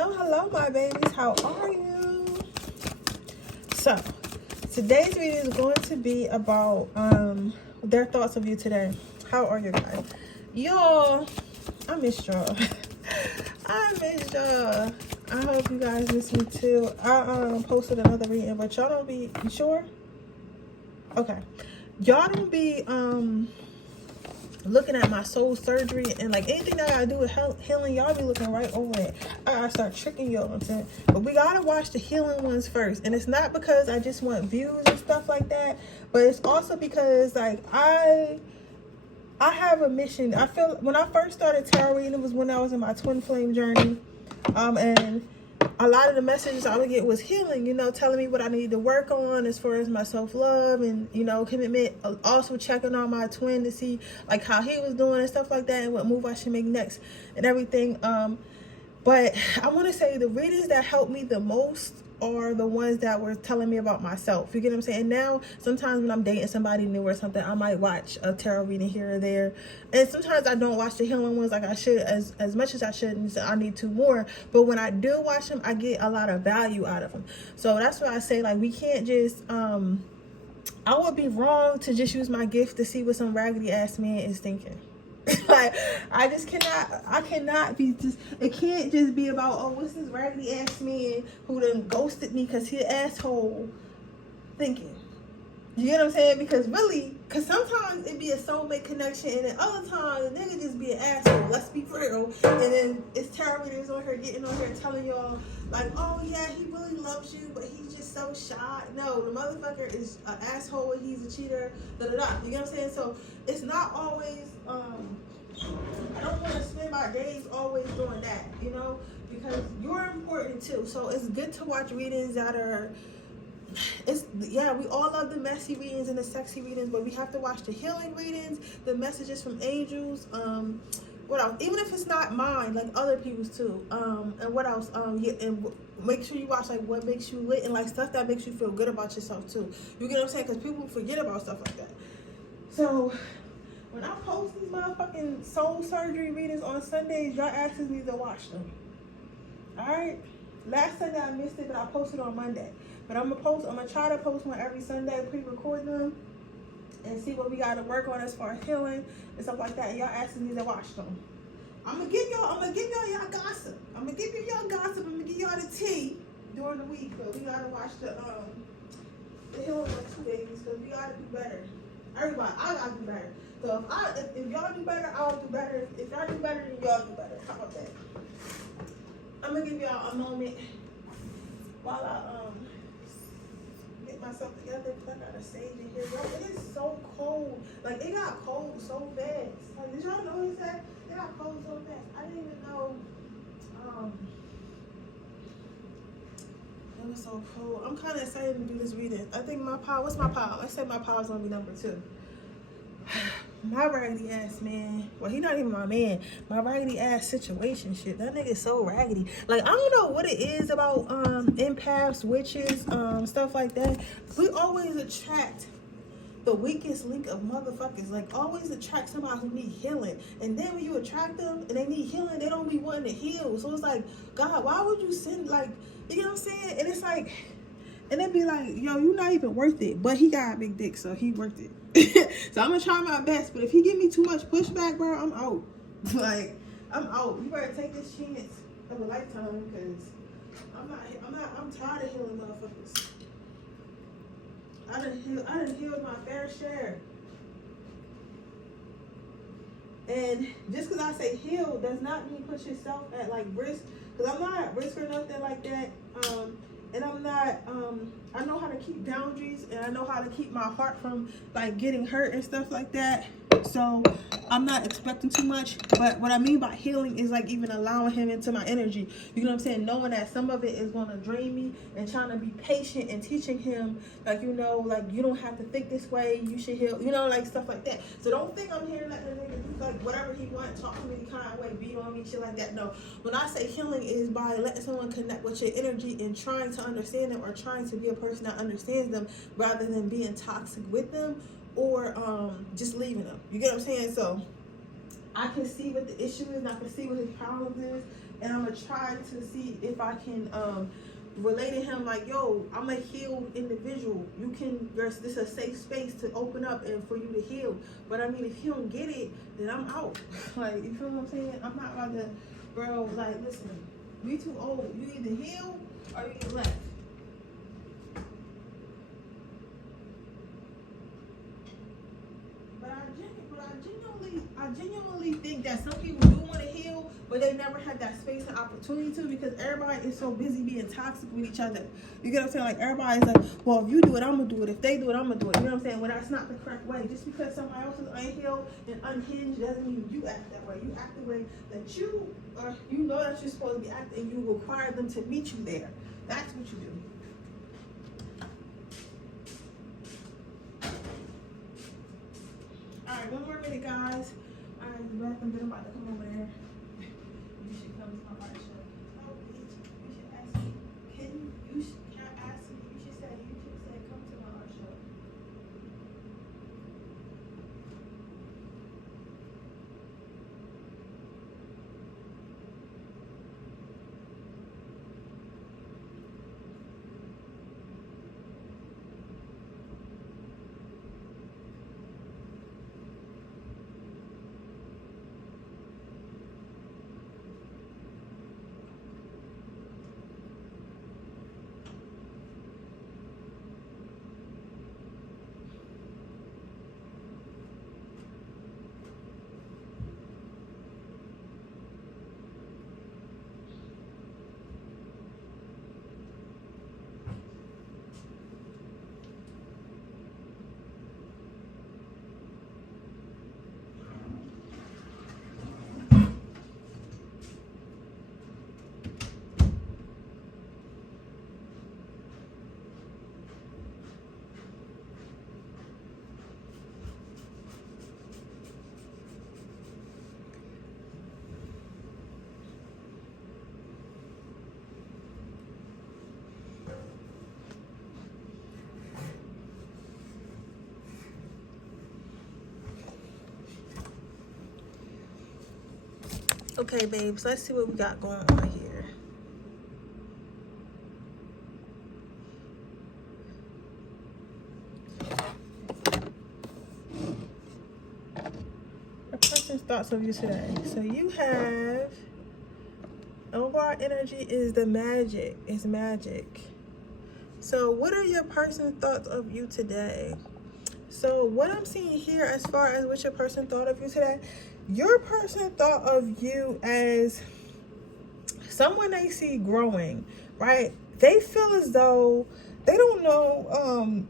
Hello, my babies. How are you? So, today's reading is going to be about their thoughts of you today. How are you guys? Y'all, I missed y'all. I missed y'all. I hope you guys miss me too. I posted another reading, but y'all don't be, you sure? Okay. Y'all don't be looking at my soul surgery and like anything that I do with healing, y'all be looking right over it. I start tricking y'all, I'm saying. But we gotta watch the healing ones first. And it's not because I just want views and stuff like that, but it's also because like I have a mission. I feel when I first started tarot reading, it was when I was in my twin flame journey. And a lot of the messages I would get was healing, you know, telling me what I needed to work on as far as my self-love and, you know, commitment. Also checking on my twin to see like how he was doing and stuff like that and what move I should make next and everything. But I want to say the readings that helped me the most are the ones that were telling me about myself. You get what I'm saying? Now, sometimes when I'm dating somebody new or something, I might watch a tarot reading here or there. And sometimes I don't watch the healing ones like I should, as much as I should, and so I need to more. But when I do watch them, I get a lot of value out of them. So that's why I say, like, we can't just, I would be wrong to just use my gift to see what some raggedy ass man is thinking. Like, I cannot be just, it can't just be about, oh, what's this raggedy ass man who done ghosted me because he an asshole thinking. You get what I'm saying? Because really, because sometimes it be a soulmate connection, and then other times the nigga just be an asshole. Let's be real. And then it's tarot readers on here getting on here telling y'all like, oh yeah, he really loves you, but he's just so shy. No, the motherfucker is an asshole and he's a cheater. Da da da. You get what I'm saying? So it's not always. I don't want to spend my days always doing that, you know, because you're important too. So it's good to watch readings that are. Yeah, we all love the messy readings and the sexy readings, but we have to watch the healing readings, the messages from angels, what else, even if it's not mine, like other people's too, and what else, yeah, and make sure you watch like what makes you lit and like stuff that makes you feel good about yourself too. You get what I'm saying? Because people forget about stuff like that. So when I post these motherfucking soul surgery readings on Sundays, y'all asses need to watch them. Alright? Last Sunday I missed it, but I posted on Monday. But I'm gonna try to post one every Sunday, pre-record them, and see what we gotta work on as far as healing and stuff like that. And y'all asking me to watch them. I'm gonna give y'all y'all gossip. I'm gonna give y'all gossip. I'm gonna give y'all the tea during the week. But we gotta watch the healing ones too, babies, because we gotta do better. Everybody, I gotta do better. So if y'all do better, I'll do better. If y'all do better, then y'all do better. How about that? I'm gonna give y'all a moment while I get myself together, because I got a sage in here. Yo, it is so cold. Like, it got cold so fast. Like, did y'all notice that? It got cold so fast. I didn't even know. It was so cold. I'm kind of excited to do this reading. I think my power. What's my power? I said my power's gonna be number 2. My raggedy ass man. Well, he not even my man. My raggedy ass situation shit. That nigga is so raggedy. Like, I don't know what it is about empaths, witches, stuff like that. We always attract the weakest link of motherfuckers. Like, always attract somebody who need healing. And then when you attract them and they need healing, they don't be wanting to heal. So it's like, God, why would you send, like, you know what I'm saying? And it's like, and it'd be like, yo, you're not even worth it. But he got a big dick, so he worth it. So I'm gonna try my best. But if he give me too much pushback, bro, I'm out. Like, I'm out. You better take this chance of a lifetime, because I'm tired of healing motherfuckers. I done healed my fair share. And just because I say heal does not mean put yourself at like risk. Because I'm not at risk or nothing like that. And I'm not, I know how to keep boundaries, and I know how to keep my heart from like getting hurt and stuff like that. So I'm not expecting too much. But what I mean by healing is like even allowing him into my energy. You know what I'm saying? Knowing that some of it is going to drain me, and trying to be patient and teaching him, like, you know, like, you don't have to think this way. You should heal, you know, like stuff like that. So don't think I'm here letting the nigga do like whatever he wants, talk to me any kind of way, beat on me, shit like that. No. When I say healing is by letting someone connect with your energy and trying to understand them, or trying to be a person that understands them, rather than being toxic with them, or just leaving them. You get what I'm saying? So I can see what the issue is, and I can see what his problems is, and I'm gonna try to see if I can relate to him like, yo, I'm a healed individual. You can, this is a safe space to open up and for you to heal. But I mean, if he don't get it, then I'm out. Like, you feel what I'm saying? I'm not about to, bro, like, listen, we too old. You either heal or you get left. But I genuinely think that some people do want to heal, but they never had that space and opportunity to, because everybody is so busy being toxic with each other. You get what I'm saying? Like, everybody's like, well, if you do it, I'm gonna do it. If they do it, I'm gonna do it. You know what I'm saying? Well, that's not the correct way. Just because somebody else is unhealed and unhinged doesn't mean you act that way. You act the way that you know that you're supposed to be acting, and you require them to meet you there. That's what you do. Alright, one more minute, guys. Alright, the bathroom, then I'm about to come over there. You should come to my art show. Oh, bitch, you should ask me. Can I ask me? You should say, come to my art show. Okay, babes, let's see what we got going on here. A person's thoughts of you today. So you have, overall energy is the magic. It's magic. So what are your person's thoughts of you today? So what I'm seeing here as far as what your person thought of you today, your person thought of you as someone they see growing, right? They feel as though they don't know,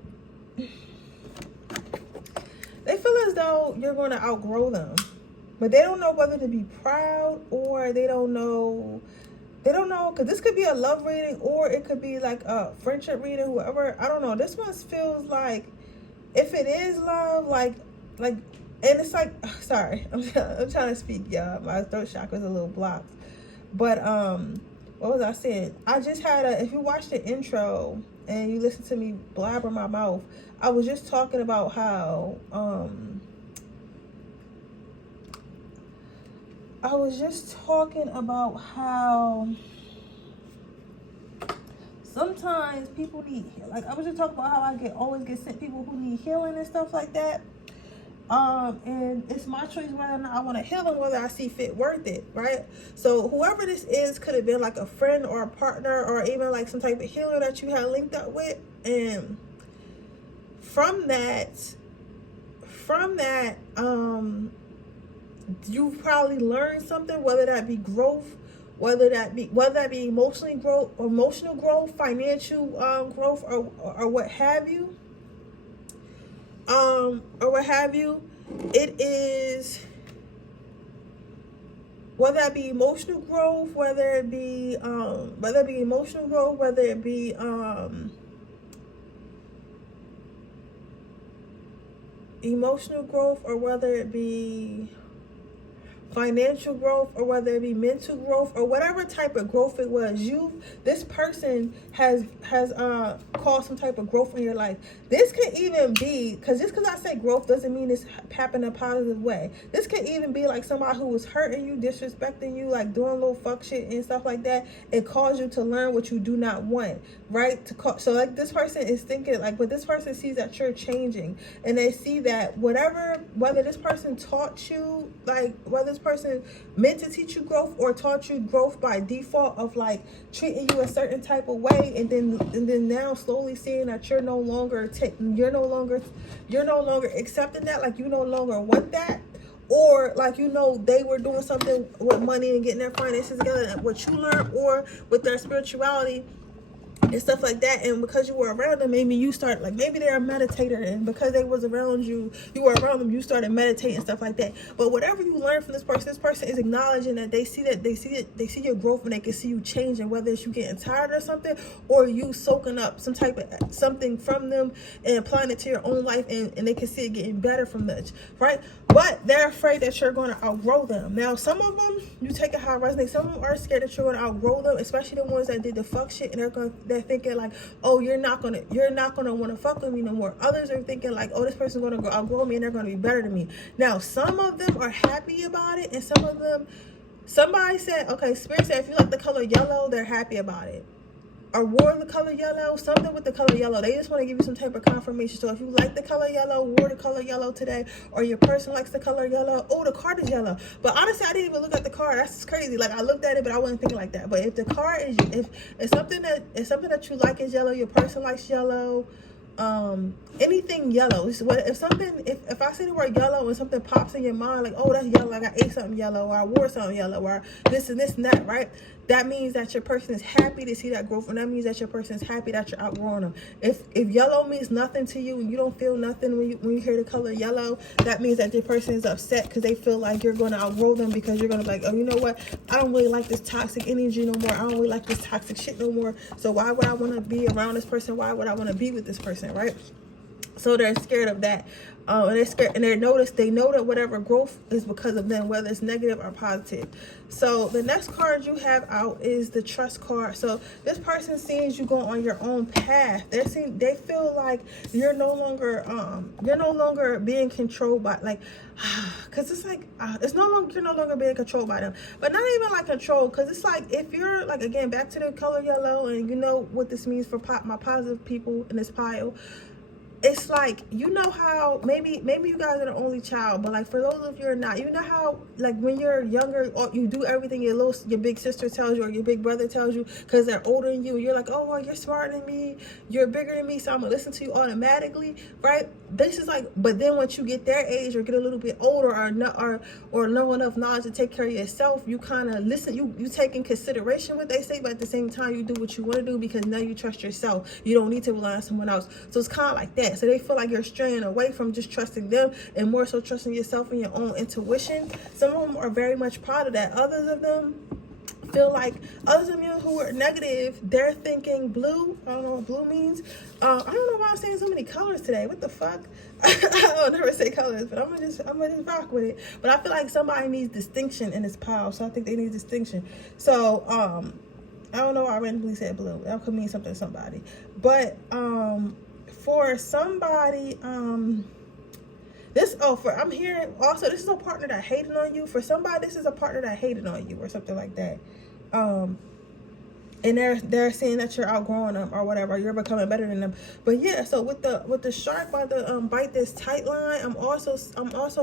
they feel as though you're going to outgrow them, but they don't know whether to be proud, or they don't know, because this could be a love reading, or it could be like a friendship reading, whoever, I don't know. This one feels like, if it is love, like, and it's like, sorry, I'm trying to speak, y'all. My throat chakra's a little blocked. But what was I saying? I just had if you watch the intro and you listen to me blabber my mouth, I was just talking about how sometimes people need, like, I was just talking about how I always get sent people who need healing and stuff like that. And it's my choice whether or not I want to heal them, whether I see fit worth it, right? So whoever this is could have been like a friend or a partner, or even like some type of healer that you had linked up with. And from that, you probably learned something, whether that be growth, whether that be emotional growth, financial growth, or what have you. It is, whether it be emotional growth, whether it be emotional growth, or whether it be financial growth, or whether it be mental growth, or whatever type of growth it was, this person has caused some type of growth in your life. This could even be, because just because I say growth doesn't mean it's happened in a positive way. This could even be like somebody who was hurting you, disrespecting you, like doing little fuck shit and stuff like that. It caused you to learn what you do not want, right? So like this person is thinking like, but this person sees that you're changing, and they see that whether this person taught you, like whether this person meant to teach you growth or taught you growth by default of like treating you a certain type of way, and then now slowly seeing that you're no longer accepting that, like you no longer want that, or like they were doing something with money and getting their finances together, and what you learned, or with their spirituality and stuff like that, and because you were around them, maybe you start like, maybe they're a meditator, and because they was around you, you were around them, you started meditating and stuff like that. But whatever you learn from this person is acknowledging that they see your growth, and they can see you changing, whether it's you getting tired or something, or you soaking up some type of something from them and applying it to your own life, and they can see it getting better from that, right? But they're afraid that you're going to outgrow them. Now, some of them, you take it how it resonates. Some of them are scared that you're going to outgrow them, especially the ones that did the fuck shit, and they're thinking like, oh, you're not gonna want to fuck with me no more. Others are thinking like, oh, this person's gonna outgrow me and they're gonna be better than me. Now, some of them are happy about it, and some of them, somebody said, okay, Spirit said, if you like the color yellow, they're happy about it. Or wore the color yellow, something with the color yellow. They just want to give you some type of confirmation. So if you like the color yellow, wore the color yellow today, or your person likes the color yellow, oh, the card is yellow. But honestly, I didn't even look at the card. That's crazy. Like, I looked at it, but I wasn't thinking like that. But if the card is, if something that you like is yellow, your person likes yellow, anything yellow. If I say the word yellow and something pops in your mind, like, oh, that's yellow, like I ate something yellow, or I wore something yellow, or this and that, right? That means that your person is happy to see that growth, and that means that your person is happy that you're outgrowing them. If yellow means nothing to you and you don't feel nothing when you hear the color yellow, that means that your person is upset because they feel like you're going to outgrow them, because you're going to be like, oh, you know what? I don't really like this toxic energy no more. I don't really like this toxic shit no more. So why would I want to be around this person? Why would I want to be with this person, right? So they're scared of that. And they're scared, and they know that whatever growth is because of them, whether it's negative or positive. So the next card you have out is the trust card. So this person sees you go on your own path. They feel like you're no longer being controlled by, like, because it's like you're no longer being controlled by them, but not even like control, because it's like, if you're like, again, back to the color yellow, and you know what this means for my positive people in this pile. It's like, you know how maybe you guys are the only child, but like for those of you who are not, you know how like when you're younger, or you do everything your big sister tells you, or your big brother tells you, because they're older than you. You're like, oh, well, you're smarter than me, you're bigger than me, so I'm gonna listen to you automatically, right? This is like, but then once you get their age, or get a little bit older, or know enough knowledge to take care of yourself, you kind of listen, you take in consideration what they say, but at the same time you do what you want to do, because now you trust yourself. You don't need to rely on someone else. So it's kind of like that. So they feel like you're straying away from just trusting them, and more so trusting yourself and your own intuition. Some of them are very much proud of that. Others of you who are negative, they're thinking blue. I don't know what blue means. I don't know why I'm saying so many colors today. What the fuck? I don't never say colors, but I'm gonna just rock with it. But I feel like somebody needs distinction in this pile, so I think they need distinction. So I don't know why I randomly said blue. That could mean something to somebody. But for somebody, I'm hearing also, this is a partner that hated on you. For somebody, this is a partner that hated on you, or something like that. And they're saying that you're outgrowing them, or whatever, you're becoming better than them. But yeah, so with the shark by the bite this tight line, I'm also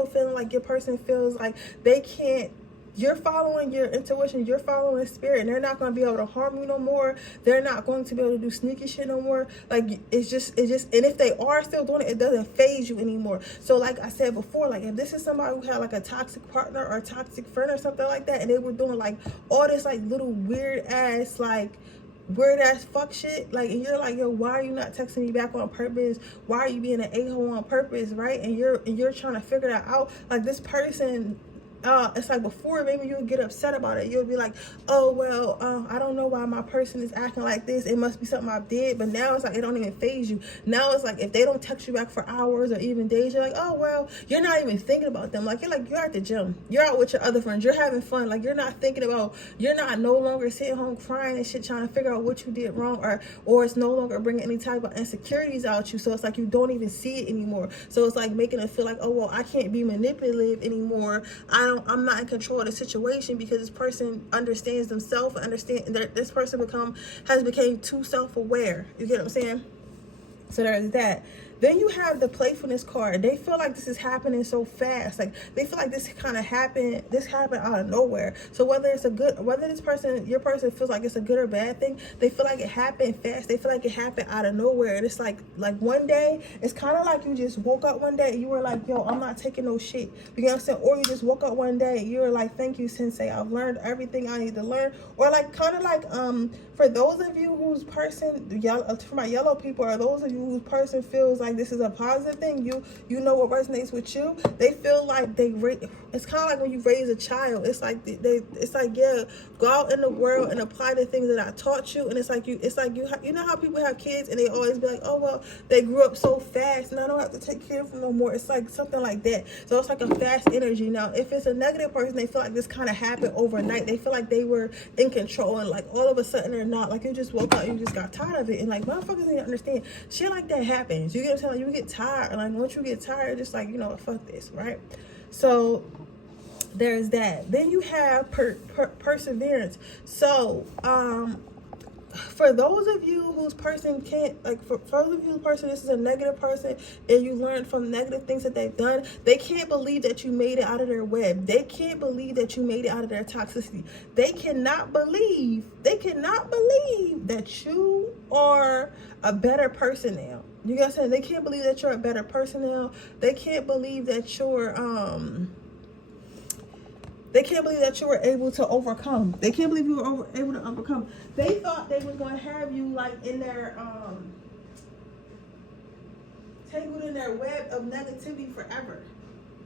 feeling like your person feels like they can't. You're following your intuition, you're following spirit, and they're not going to be able to harm you no more. They're not going to be able to do sneaky shit no more. Like, it's just, and if they are still doing it, it doesn't phase you anymore. So like I said before, like if this is somebody who had like a toxic partner or a toxic friend or something like that, and they were doing like all this like little weird ass fuck shit, like, and you're like, yo, why are you not texting me back on purpose? Why are you being an a-hole on purpose, right? And you're trying to figure that out. Like, this person, it's like before maybe you'll get upset about it. You'll be like, oh well, I don't know why my person is acting like this. It must be something I did. But now it's like it don't even phase you. Now it's like if they don't text you back for hours or even days, you're like, oh well, you're not even thinking about them. Like you're at the gym, you're out with your other friends, you're having fun. Like you're not thinking about, you're not no longer sitting home crying and shit trying to figure out what you did wrong, or it's no longer bringing any type of insecurities out you. So it's like you don't even see it anymore. So it's like making it feel like, oh well, I can't be manipulative anymore. I'm not in control of the situation because this person understands themselves and understand that this person became too self-aware. You get what I'm saying? So there's that. Then you have the playfulness card. They feel like this is happening so fast. Like they feel like this happened out of nowhere. So whether your person feels like it's a good or bad thing, they feel like it happened fast. They feel like it happened out of nowhere. And it's like one day, it's kind of like you just woke up one day and you were like, yo, I'm not taking no shit. You know what I'm saying? Or you just woke up one day and you were like, thank you, sensei. I've learned everything I need to learn. Or like kind of like for those of you whose person, for my yellow people, or those of you whose person feels like this is a positive thing, you know what resonates with you. They feel like it's kind of like when you raise a child. It's like yeah, go out in the world and apply the things that I taught you. And it's like you know how people have kids and they always be like, oh well, they grew up so fast and I don't have to take care of them no more. It's like something like that. So it's like a fast energy. Now if it's a negative person, they feel like this kind of happened overnight. They feel like they were in control and like all of a sudden they're not. Like you just woke up, you just got tired of it. And like motherfuckers need to understand shit like that happens. You get what I'm saying? Like, you get tired, and like once you get tired, just like, you know, fuck this, right? So there's that. Then you have perseverance. So for those of you whose person can't, like, for those of you whose person, this is a negative person, and you learn from negative things that they've done, they can't believe that you made it out of their web. They can't believe that you made it out of their toxicity. They cannot believe that you are a better person now. You get what I'm saying? They can't believe that you're a better person now. They can't believe that you're, they can't believe that you were able to overcome. They can't believe you were able to overcome. They thought they were going to have you like in their, tangled in their web of negativity forever.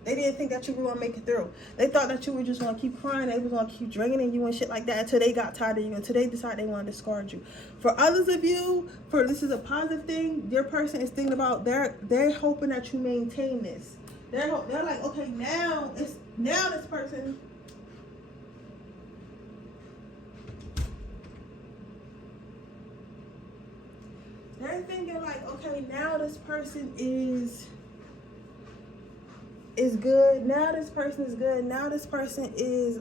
They didn't think that you were going to make it through. They thought that you were just going to keep crying. They were going to keep draining you and shit like that until they got tired of you, until they decided they want to discard you. For others of you, for this is a positive thing, your person is thinking about, they're hoping that you maintain this. They're like, okay, now this person, they're thinking like, okay, now this person is good. Now this person is good. Now this person is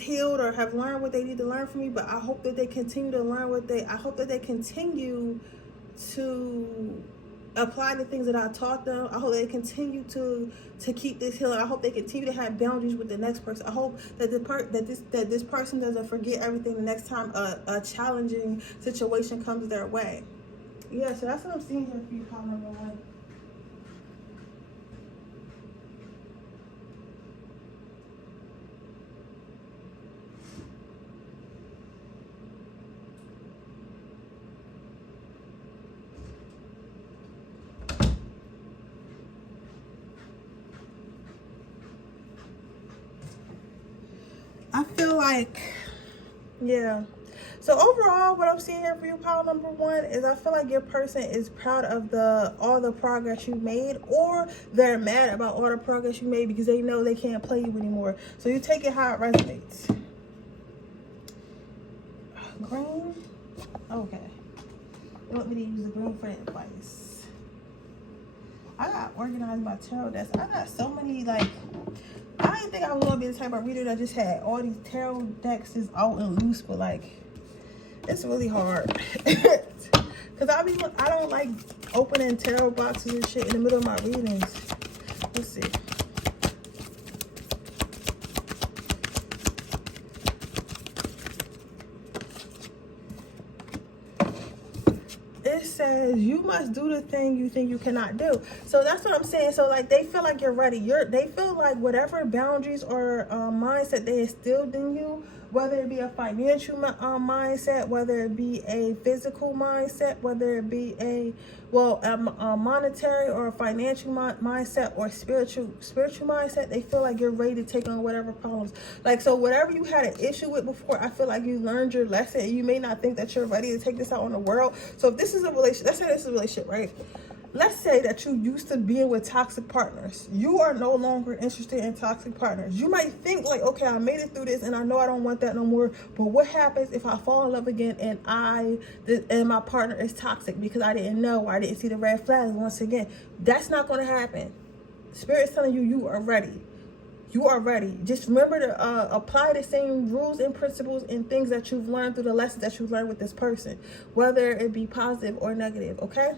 healed or have learned what they need to learn from me. But I hope that they continue to learn I hope that they continue to apply the things that I taught them. I hope they continue to keep this healing. I hope they continue to have boundaries with the next person. I hope that this person doesn't forget everything the next time a challenging situation comes their way. Yeah, so that's what I'm seeing here for you, call number 1. I feel like, yeah. So overall, what I'm seeing here for you, pile number 1, is I feel like your person is proud of all the progress you made, or they're mad about all the progress you made because they know they can't play you anymore. So you take it how it resonates. Green? Okay. You want me to use the green for the advice? I got organized my tarot decks. I got so many, like, I didn't think I was gonna be the type of reader that just had all these tarot decks just out and loose, but like, it's really hard. Cause I don't like opening tarot boxes and shit in the middle of my readings. Let's see. It says you must do the thing you think you cannot do. So that's what I'm saying. So like, they feel like you're ready. They feel like whatever boundaries or mindset they instilled in you whether it be a financial mindset, whether it be a physical mindset, whether it be a monetary or a financial mindset or spiritual mindset. They feel like you're ready to take on whatever problems. Like, so whatever you had an issue with before, I feel like you learned your lesson, and you may not think that you're ready to take this out on the world. So if this is a relationship, let's say this is a relationship, right? Let's say that you used to being with toxic partners. You are no longer interested in toxic partners. You might think like, okay, I made it through this and I know I don't want that no more. But what happens if I fall in love again and my partner is toxic because I didn't know, I didn't see the red flags once again? That's not going to happen. Spirit's telling you, you are ready. You are ready. Just remember to apply the same rules and principles and things that you've learned through the lessons that you've learned with this person, whether it be positive or negative, okay?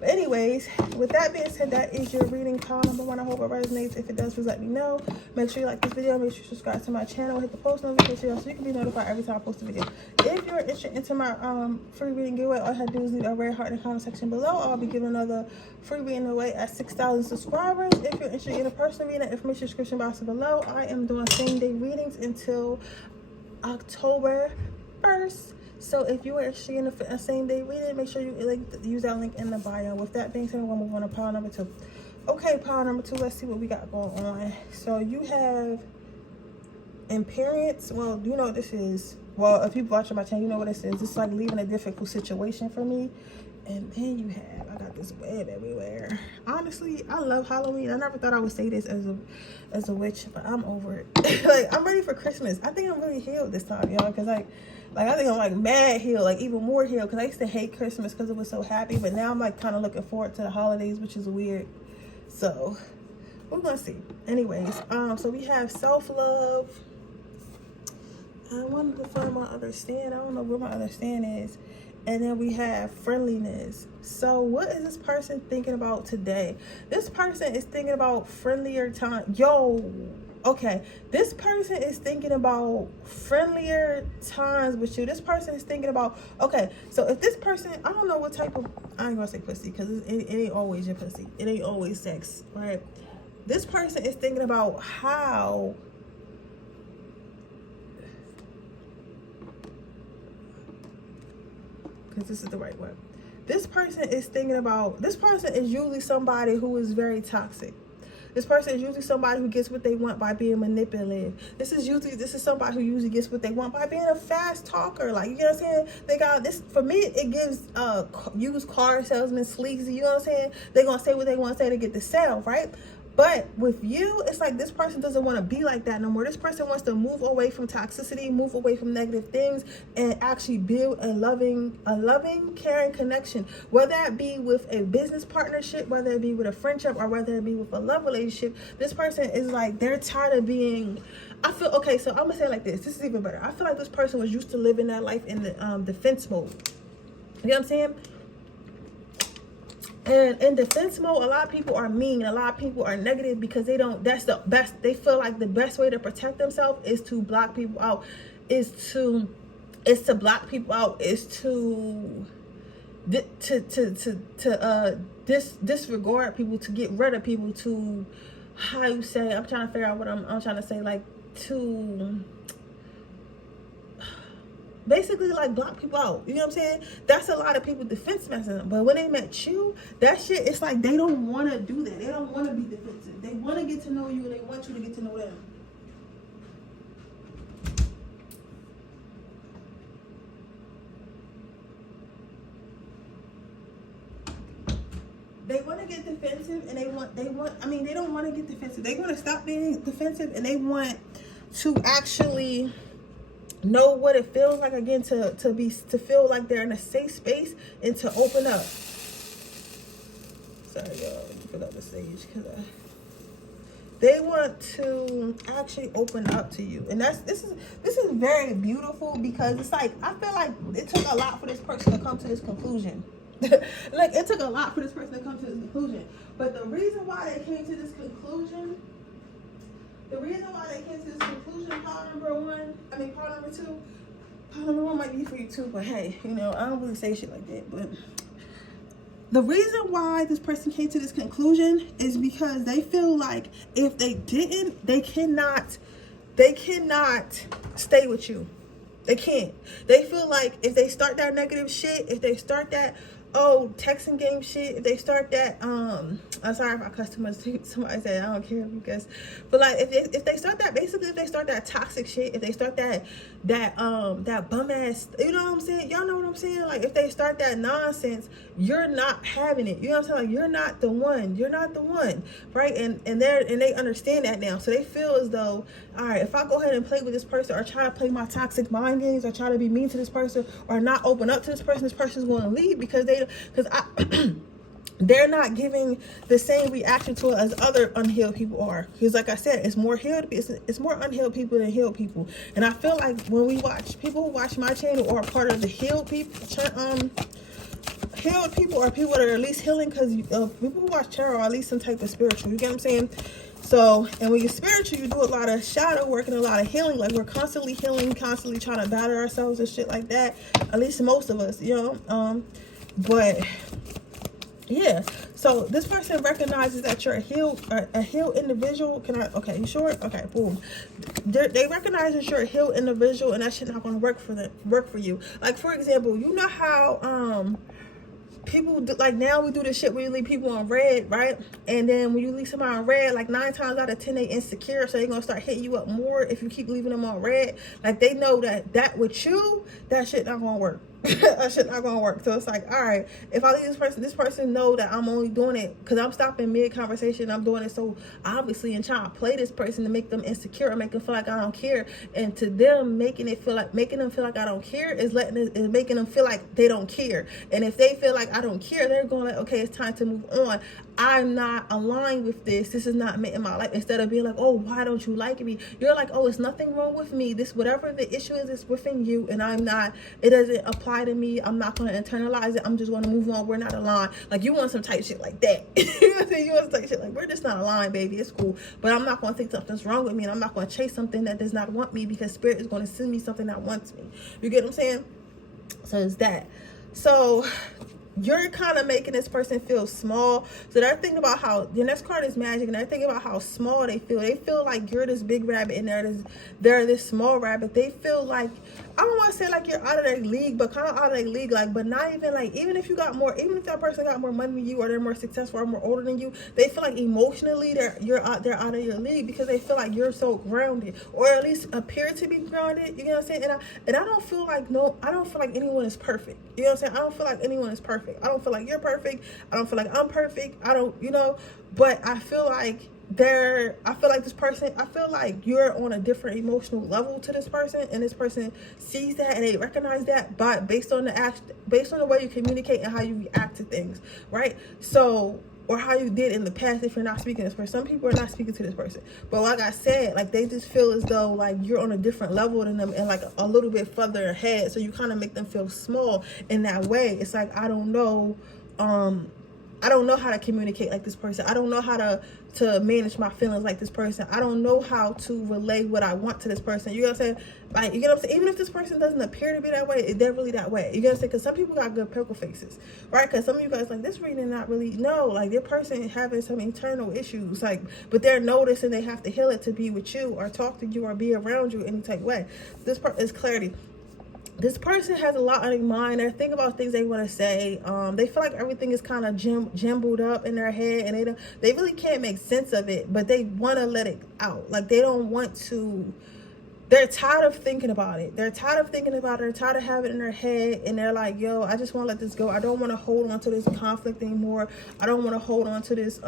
But anyways, with that being said, that is your reading, pile number 1. I hope it resonates. If it does, please let me know. Make sure you like this video. Make sure you subscribe to my channel. Hit the post notification bell so you can be notified every time I post a video. If you're interested into my free reading giveaway, all you have to do is leave a red heart in the comment section below. I'll be giving another free reading away at 6,000 subscribers. If you're interested in a personal reading, information description box below. I am doing same-day readings until October 1st. So if you are interested in a same-day reading, make sure you use that link in the bio. With that being said, we're going to move on to pile number 2. Okay, pile number 2, let's see what we got going on. So you have Imperience. Well, you know what this is. Well, if you've watched my channel, you know what this is. It's like leaving a difficult situation for me. And then you have, I got this web everywhere. Honestly, I love Halloween. I never thought I would say this as a witch, but I'm over it. Like, I'm ready for Christmas. I think I'm really healed this time, y'all, because I think I'm like mad healed, like even more healed, because I used to hate Christmas because it was so happy, but now I'm like kind of looking forward to the holidays, which is weird. So we're gonna see. Anyways, so we have self-love. I wanted to find my other stand. I don't know where my other stand is. And then we have friendliness. So what is this person thinking about today? This person is thinking about friendlier time. Okay, this person is thinking about friendlier times with you. This person is thinking about, okay, so if this person, I don't know what type of, I ain't gonna say pussy, because it ain't always your pussy. It ain't always sex, right? This person is thinking about how because this is the right one. This person is usually somebody who is very toxic. This person is usually somebody who gets what they want by being manipulative. This is somebody who usually gets what they want by being a fast talker. Like, you know what I'm saying? They got this, for me, it gives used car salesman sleazy, you know what I'm saying? They're going to say what they want to say to get the sale, right? But with you, it's like this person doesn't want to be like that no more. This person wants to move away from toxicity, move away from negative things, and actually build a loving, caring connection. Whether that be with a business partnership, whether it be with a friendship, or whether it be with a love relationship, this person is like, they're tired of being, okay, so I'm going to say it like this. This is even better. I feel like this person was used to living that life in the defense mode. You know what I'm saying? And in defense mode, a lot of people are mean. A lot of people are negative because they feel like the best way to protect themselves is to block people out, is to disregard people, to get rid of people, to, how you say, I'm trying to figure out what I'm trying to say, like, to basically like block people out. You know what I'm saying? That's a lot of people defense mechanism. But when they met you, that shit, it's like they don't want to do that. They don't want to be defensive. They want to get to know you, and they want you to get to know them. They want to get defensive, and they don't want to get defensive. They want to stop being defensive, and they want to actually know what it feels like again, to feel like they're in a safe space and to open up. Sorry, y'all, let me fill out the stage, because they want to actually open up to you, and this is very beautiful, because it's like, I feel like it took a lot for this person to come to this conclusion. Like, it took a lot for this person to come to this conclusion. But the reason why they came to this conclusion, pile number 2, pile number 1 might be for you too, but hey, you know, I don't really say shit like that. But the reason why this person came to this conclusion is because they feel like if they didn't, they cannot they cannot stay with you. They can't. They feel like if they start that negative shit, if they start that texting game shit, if they start that I'm sorry if my customers, somebody said I don't care because, but like if they start that, basically if they start that toxic shit, if they start that bum ass, you know what I'm saying, y'all know what I'm saying, like if they start that nonsense, you're not having it, you know what I'm saying, like you're not the one, right? And they understand that now, so they feel as though, all right, if I go ahead and play with this person or try to play my toxic mind games or try to be mean to this person or not open up to this person's going to leave because they're not giving the same reaction to it as other unhealed people are. Because like I said, it's more unhealed people than healed people. And I feel like when we watch people who watch my channel or are part of the healed people, healed people or people that are at least healing, because people who watch tarot are at least some type of spiritual. You get what I'm saying? So, and when you're spiritual, you do a lot of shadow work and a lot of healing. Like we're constantly healing, constantly trying to battle ourselves and shit like that. At least most of us, you know. But yeah, so this person recognizes that you're a healed individual. Okay, you sure? Okay, boom. They recognize that you're a healed individual, and that shit not gonna work for you. Like for example, you know how people do, like now we do this shit where you leave people on red, right? And then when you leave somebody on red, like 9 times out of 10 they insecure, so they're gonna start hitting you up more if you keep leaving them on red. Like they know that with you, that shit not gonna work. That shit not gonna work. So it's like, all right, if I leave this person know that I'm only doing it because I'm stopping mid conversation, I'm doing it so obviously and trying to play this person to make them insecure or make them feel like I don't care, and to them making them feel like I don't care is making them feel like they don't care. And if they feel like I don't care, they're going like, okay, it's time to move on. I'm not aligned with this. This is not meant in my life. Instead of being like, oh, why don't you like me? You're like, oh, it's nothing wrong with me. This, whatever the issue is within you, and it doesn't apply to me. I'm not going to internalize it. I'm just going to move on. We're not aligned. Like you want some type shit like that. You know what I'm saying? You want some type shit like, we're just not aligned, baby. It's cool. But I'm not going to think something's wrong with me, and I'm not going to chase something that does not want me, because spirit is going to send me something that wants me. You get what I'm saying? So it's that. So you're kind of making this person feel small. So they're thinking about how the next card is magic, and they're thinking about how small they feel. They feel like you're this big rabbit and they're this small rabbit. They feel like, I don't want to say like you're out of their league, but kind of out of their league, like, but not even like, even if that person got more money than you, or they're more successful or more older than you, they feel like emotionally they're out of your league, because they feel like you're so grounded, or at least appear to be grounded. You know what I'm saying? And I don't feel like anyone is perfect. You know what I'm saying? I don't feel like anyone is perfect. I don't feel like you're perfect. I don't feel like I'm perfect. But I feel like this person, I feel like you're on a different emotional level to this person, and this person sees that and they recognize that based on the way you communicate and how you react to things, right? So, or how you did in the past if you're not speaking to this person. Some people are not speaking to this person, but like I said, like they just feel as though like you're on a different level than them and like a little bit further ahead, so you kind of make them feel small in that way. It's like, I don't know how to communicate like this person. I don't know how to manage my feelings like this person. I don't know how to relay what I want to this person. You know what I'm saying? Like, you know what I'm saying? Even if this person doesn't appear to be that way, they're really that way. You know what I'm saying? Because some people got good poker faces, right? Because some of you guys like, this reading not really, no, like their person having some internal issues, like, but they're noticing they have to heal it to be with you or talk to you or be around you any type of way. This part is clarity. This person has a lot on their mind. They're thinking about things they want to say. They feel like everything is kind of jumbled up in their head, and they really can't make sense of it, but they want to let it out. Like they don't want to. They're tired of thinking about it. They're tired of having it in their head, and they're like, yo, I just want to let this go. I don't want to hold on to this conflict anymore. I don't want to hold on to this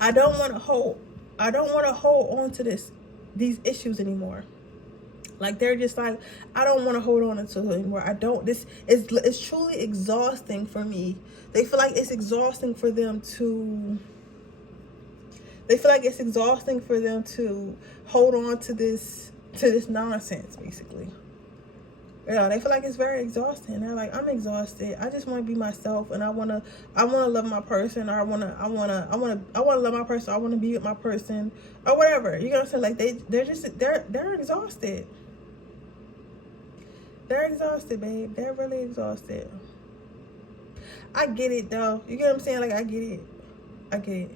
I don't want to hold on to these issues anymore. Like they're just like, I don't want to hold on to it anymore. It's truly exhausting for me. They feel like it's exhausting for them to hold on to this nonsense, basically. Yeah, they feel like it's very exhausting. They're like, I'm exhausted. I just want to be myself, and I want to love my person, or I want to love my person. I want to be with my person, or whatever. You know what I'm saying? Like they're exhausted. They're exhausted, babe. They're really exhausted. I get it though. You get what I'm saying? Like, I get it. I get it.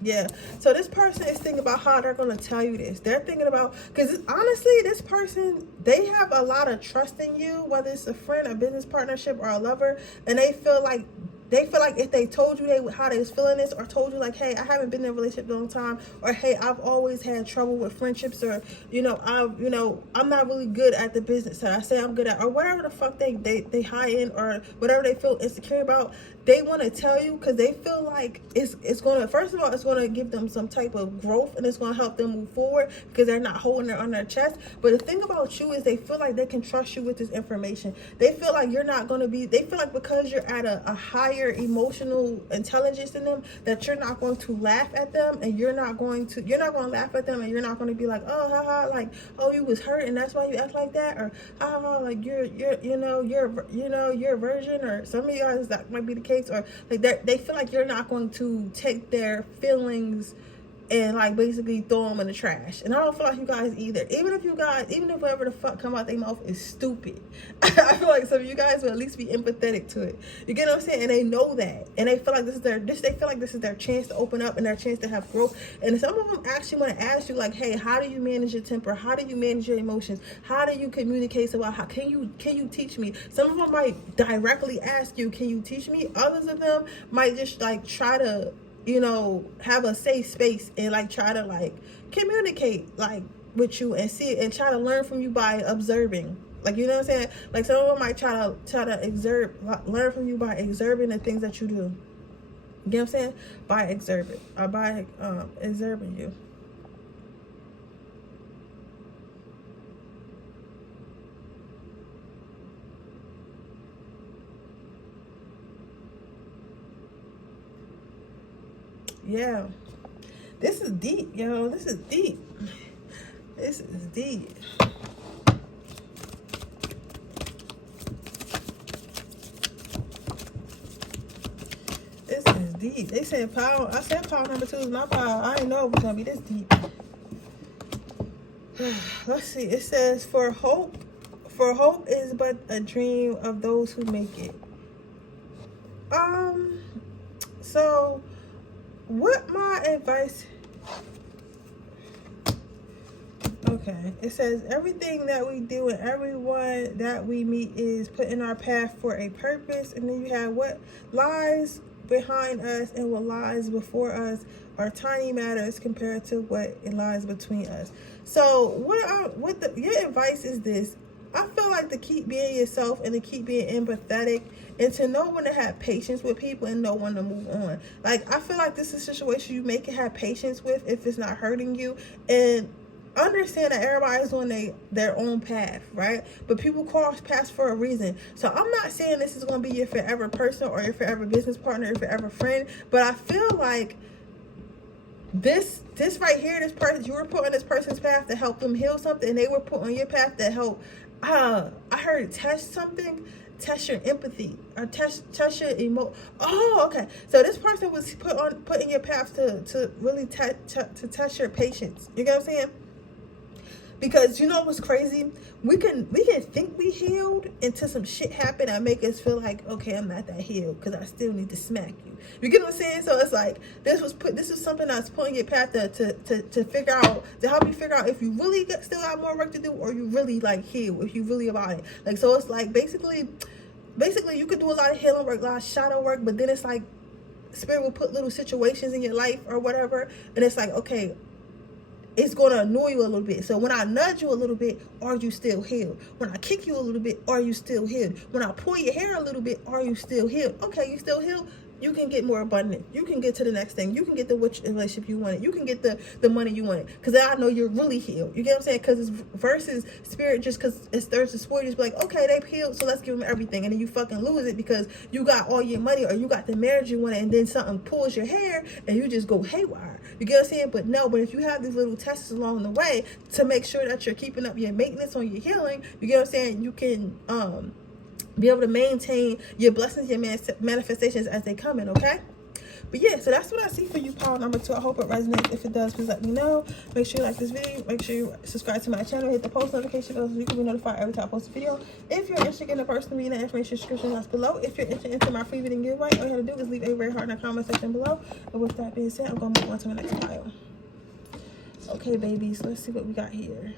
Yeah. So this person is thinking about how they're going to tell you this. They're thinking about, because honestly, this person, they have a lot of trust in you, whether it's a friend, a business partnership, or a lover, and they feel like if they told you how they was feeling this, or told you like, hey, I haven't been in a relationship in a long time, or hey, I've always had trouble with friendships, or I'm not really good at the business that I say I'm good at, or whatever the fuck they high in, or whatever they feel insecure about, they want to tell you because they feel like it's going to, first of all, it's going to give them some type of growth, and it's going to help them move forward because they're not holding it on their chest. But the thing about you is they feel like they can trust you with this information. They feel like you're not going to be, they feel like because you're at a higher emotional intelligence in them, that you're not going to laugh at them, and you're not going to laugh at them, and you're not going to be like, oh, haha, like, oh, you was hurt and that's why you act like that, or haha, like you're a virgin, or some of you guys that might be the case, or like they feel like you're not going to take their feelings and like basically throw them in the trash. And I don't feel like you guys either. Even if whatever the fuck come out their mouth is stupid, I feel like some of you guys will at least be empathetic to it. You get what I'm saying? And they know that, and they feel like this is their chance to open up and their chance to have growth. And some of them actually want to ask you like, hey, how do you manage your temper? How do you manage your emotions? How do you communicate? So how can you teach me? Some of them might directly ask you, can you teach me? Others of them might just like try to have a safe space and like try to like communicate like with you and see it and try to learn from you by observing. Like, you know what I'm saying? Like, some of them might try to learn from you by observing the things that you do. You get what I'm saying? By observing you. Yeah, this is deep, yo. This is deep. This is deep. This is deep. They said pile. I said pile number 2 is not pile. I didn't know it was gonna be this deep. Let's see. It says for hope is but a dream of those who make it. So what my advice, okay, it says everything that we do and everyone that we meet is put in our path for a purpose. And then you have what lies behind us and what lies before us are tiny matters compared to what it lies between us. So your advice is this. I feel like to keep being yourself and to keep being empathetic and to know when to have patience with people and know when to move on. Like, I feel like this is a situation you make it have patience with if it's not hurting you, and understand that everybody's on their own path, right? But people cross paths for a reason. So I'm not saying this is going to be your forever person or your forever business partner or your forever friend, but I feel like this right here, this person, you were put on this person's path to help them heal something, and they were put on your path to help. I heard test your empathy, or test your Oh, okay. So this person was put in your path to really to test your patience. You get what I'm saying? Because you know what's crazy? We can think we healed until some shit happen and make us feel like, okay, I'm not that healed because I still need to smack you. You get what I'm saying? So it's like this is something that's putting your path to figure out, to help you figure out if you really still got more work to do, or you really like heal, if you really about it. Like, so it's like basically you could do a lot of healing work, a lot of shadow work, but then it's like Spirit will put little situations in your life or whatever, and it's like, okay, it's going to annoy you a little bit. So when I nudge you a little bit, are you still healed? When I kick you a little bit, are you still healed? When I pull your hair a little bit, are you still healed? Okay, you still healed? You can get more abundant. You can get to the next thing. You can get the relationship you wanted. You can get the money you wanted. Because I know you're really healed. You get what I'm saying? Because it's versus Spirit, just because it's Thursday sport, you just be like, okay, they've healed, so let's give them everything. And then you fucking lose it because you got all your money, or you got the marriage you wanted, and then something pulls your hair and you just go haywire. You get what I'm saying? But if you have these little tests along the way to make sure that you're keeping up your maintenance on your healing, you get what I'm saying? You can be able to maintain your blessings, your manifestations as they come in, okay? But yeah, so that's what I see for you, pile number 2. I hope it resonates. If it does, please let me know. Make sure you like this video. Make sure you subscribe to my channel. Hit the post notification bell so you can be notified every time I post a video. If you're interested in the person reading the information description box below. If you're interested in my free reading giveaway, all you have to do is leave a very heart in the comment section below. And with that being said, I'm going to move on to the next pile. Okay, babies, let's see what we got here.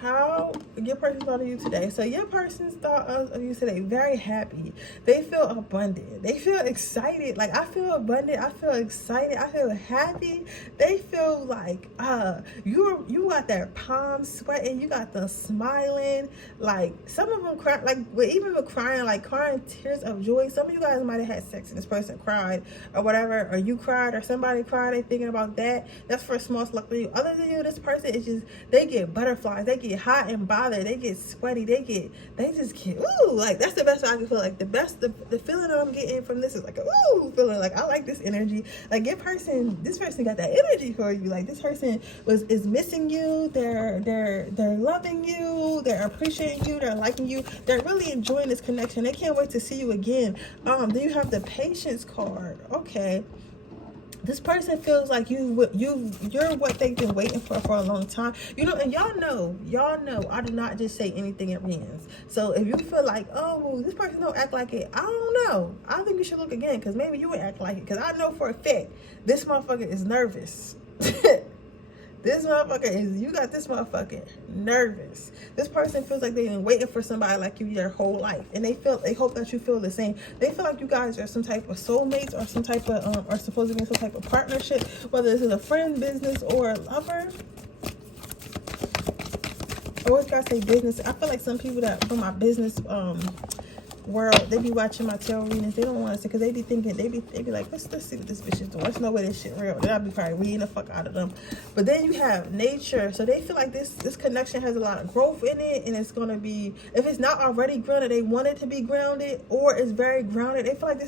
How your person thought of you today. So your person's thought of you today, very happy. They feel abundant. They feel excited. Like, I feel abundant. I feel excited. I feel happy. They feel like you got their palms sweating. You got them smiling. Like, some of them cry, like, even with crying, like crying tears of joy. Some of you guys might have had sex and this person cried or whatever, or you cried or somebody cried. They thinking about that. That's for a small select for you. Other than you, this person is just, they get butterflies. They get hot and bothered. They get sweaty. They just get, ooh, like, that's the best I can feel. Like, the feeling that I'm getting from this is like a ooh feeling. Like, I like this energy. Like, this person got that energy for you. Like, this person is missing you. They're loving you. They're appreciating you. They're liking you. They're really enjoying this connection. They can't wait to see you again. Then you have the patience card. Okay. This person feels like you're what they've been waiting for a long time. You know, and y'all know, I do not just say anything in readings. So if you feel like, oh, this person don't act like it, I don't know. I think you should look again, because maybe you would act like it. Because I know for a fact, this motherfucker is nervous. This motherfucker is, you got this motherfucker nervous. This person feels like they've been waiting for somebody like you their whole life. And they hope that you feel the same. They feel like you guys are some type of soulmates or some type of, or supposed to be some type of partnership, whether this is a friend, business, or a lover. I always gotta say business. I feel like some people that from my business, world, they be watching my tarot readings. They don't want to, because they be thinking, they be like, let's see what this bitch is doing. Let's know where this shit real. Then I'll be probably reading the fuck out of them. But then you have nature. So they feel like this connection has a lot of growth in it, and it's gonna be, if it's not already grounded, they want it to be grounded, or it's very grounded. They feel like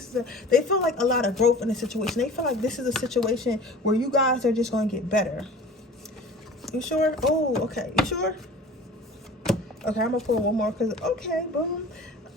they feel like a lot of growth in the situation. They feel like this is a situation where you guys are just gonna get better. You sure? Oh, okay. You sure? Okay, I'm gonna pull one more, because okay, boom.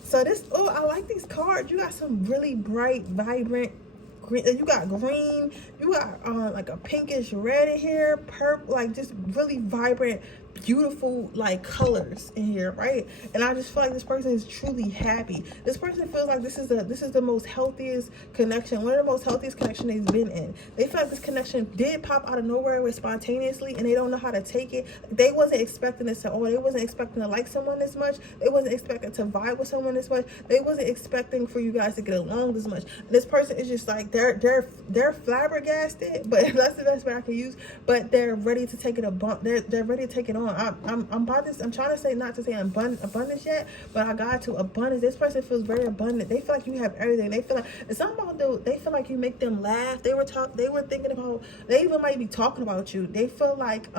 So this, oh, I like these cards. You got some really bright, vibrant green. You got green. You got like a pinkish red in here, purple, like just really vibrant, beautiful like colors in here, right? And I just feel like this person is truly happy. This person feels like this is the most healthiest connection, one of the most healthiest connection they've been in. They feel like this connection did pop out of nowhere with spontaneously, and they don't know how to take it. They wasn't expecting this at all. They wasn't expecting to like someone this much. They wasn't expecting to vibe with someone this much. They wasn't expecting for you guys to get along this much. And this person is just like, they're flabbergasted, but that's the best way I can use. But they're ready to take it they're ready to take it on. I'm about this. I'm trying to say, not to say abundance yet, but I got to abundance. This person feels very abundant. They feel like you have everything. They feel like it's something about they feel like you make them laugh. They were thinking about. They even might be talking about you. They feel like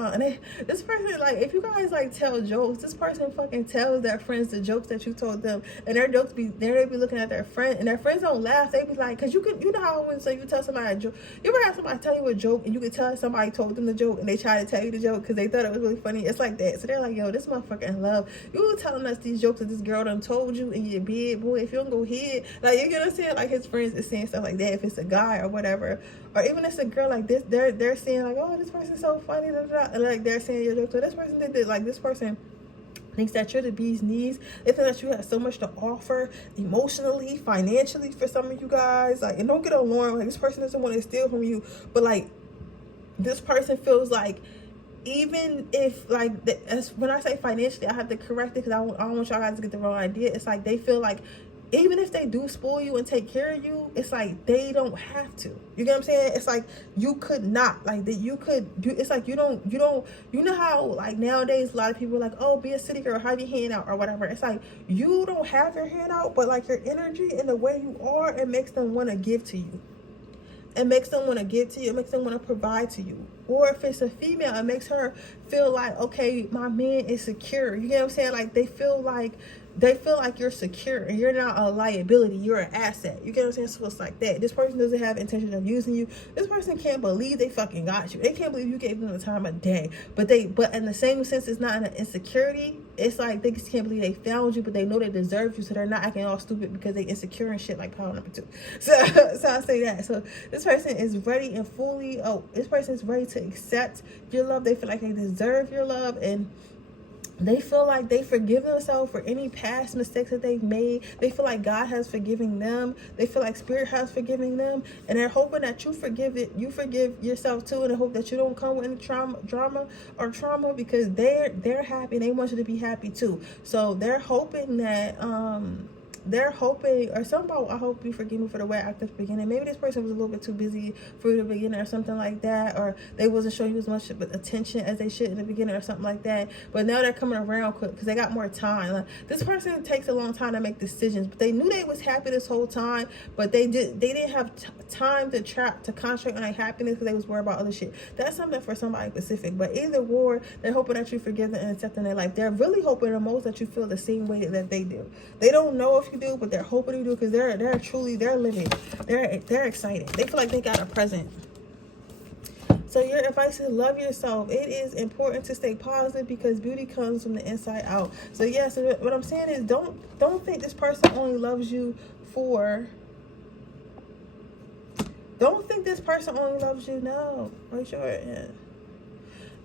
this person, like, if you guys like tell jokes, this person fucking tells their friends the jokes that you told them, and their jokes they be looking at their friend, and their friends don't laugh. They be like, because you know how when you tell somebody a joke, you ever have somebody tell you a joke and you can tell somebody told them the joke and they try to tell you the joke because they thought it was really funny. It's like that. So they're like, yo, this motherfucker in love. You telling us these jokes that this girl done told you in your bed, boy, if you don't go ahead. Like, you get what I'm saying? Like, his friends is saying stuff like that if it's a guy or whatever. Or even if it's a girl like this, they're saying like, oh, this person's so funny, blah, blah, blah. And like they're saying your joke. So this person did this, like this person thinks that you're the bee's knees. They think that you have so much to offer emotionally, financially for some of you guys. Like, and don't get alarmed. Like, this person doesn't want to steal from you, but like this person feels like, even if like when I say financially, I have to correct it because I don't want y'all guys to get the wrong idea. It's like they feel like even if they do spoil you and take care of you, it's like they don't have to. You get what I'm saying? It's like you could not, like that you could do. It's like you know how like nowadays a lot of people are like, oh, be a city girl, have your hand out or whatever. It's like you don't have your hand out, but like your energy and the way you are, it makes them want to give to you. It makes them want to give to you. It makes them want to provide to you. Or if it's a female, it makes her feel like, okay, my man is secure. You get what I'm saying? Like they feel like they feel like you're secure and you're not a liability, you're an asset. You get what I'm saying? So it's like that. This person doesn't have intention of using you. This person can't believe they fucking got you. They can't believe you gave them the time of day. But in the same sense, it's not an insecurity. It's like they just can't believe they found you, but they know they deserve you, so they're not acting all stupid because they insecure and shit like power number 2. So I say that. So this person is ready and fully, this person is ready to accept your love. They feel like they deserve your love, and they feel like they forgive themselves for any past mistakes that they've made. They feel like God has forgiven them. They feel like Spirit has forgiven them. And they're hoping that you forgive yourself too. And I hope that you don't come with any trauma because they're happy and they want you to be happy too. So they're hoping that or something about, I hope you forgive me for the way I acted at the beginning. Maybe this person was a little bit too busy for the beginning or something like that, or they wasn't showing you as much attention as they should in the beginning or something like that. But now they're coming around quick because they got more time. Like, this person takes a long time to make decisions, but they knew they was happy this whole time, but they didn't have time to concentrate on their happiness because they was worried about other shit. That's something for somebody specific. But either or, they're hoping that you forgive them and accept in their life. They're really hoping the most that you feel the same way that they do. They don't know if you do, but they're hoping you do because they're living. They're excited. They feel like they got a present. So your advice is love yourself. It is important to stay positive because beauty comes from the inside out. So yeah, so what I'm saying is don't think this person only loves you for. Don't think this person only loves you. No, are you sure? Yeah.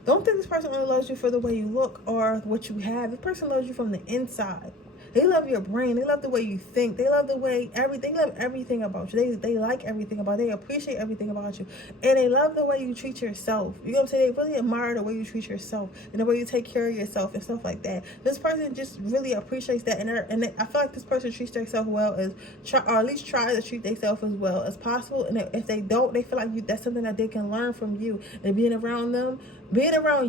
Don't think this person only loves you for the way you look or what you have. This person loves you from the inside. They love your brain. They love the way you think. They love the way they love everything about you. They like everything about you. They appreciate everything about you. And they love the way you treat yourself. You know what I'm saying? They really admire the way you treat yourself and the way you take care of yourself and stuff like that. This person just really appreciates that. And I feel like this person treats themselves well, or at least tries to treat themselves as well as possible. And if they don't, they feel like that's something that they can learn from you. And being around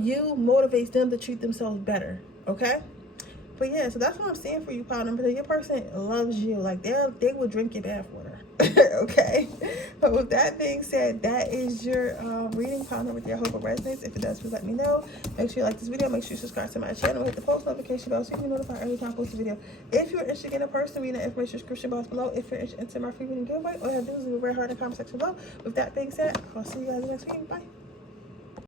you motivates them to treat themselves better. Okay? But yeah, so that's what I'm saying for you, pile number 2. Your person loves you. Like, they will drink your bath water. Okay? But with that being said, that is your reading, pile number 3. I hope it resonates. If it does, please let me know. Make sure you like this video. Make sure you subscribe to my channel. Hit the post notification bell so you can be notified every time I post a video. If you're interested in a person, read the information description box below. If you're interested in my free reading giveaway, all you have to do is leave a red heart in the comment section below. With that being said, I'll see you guys next week. Bye.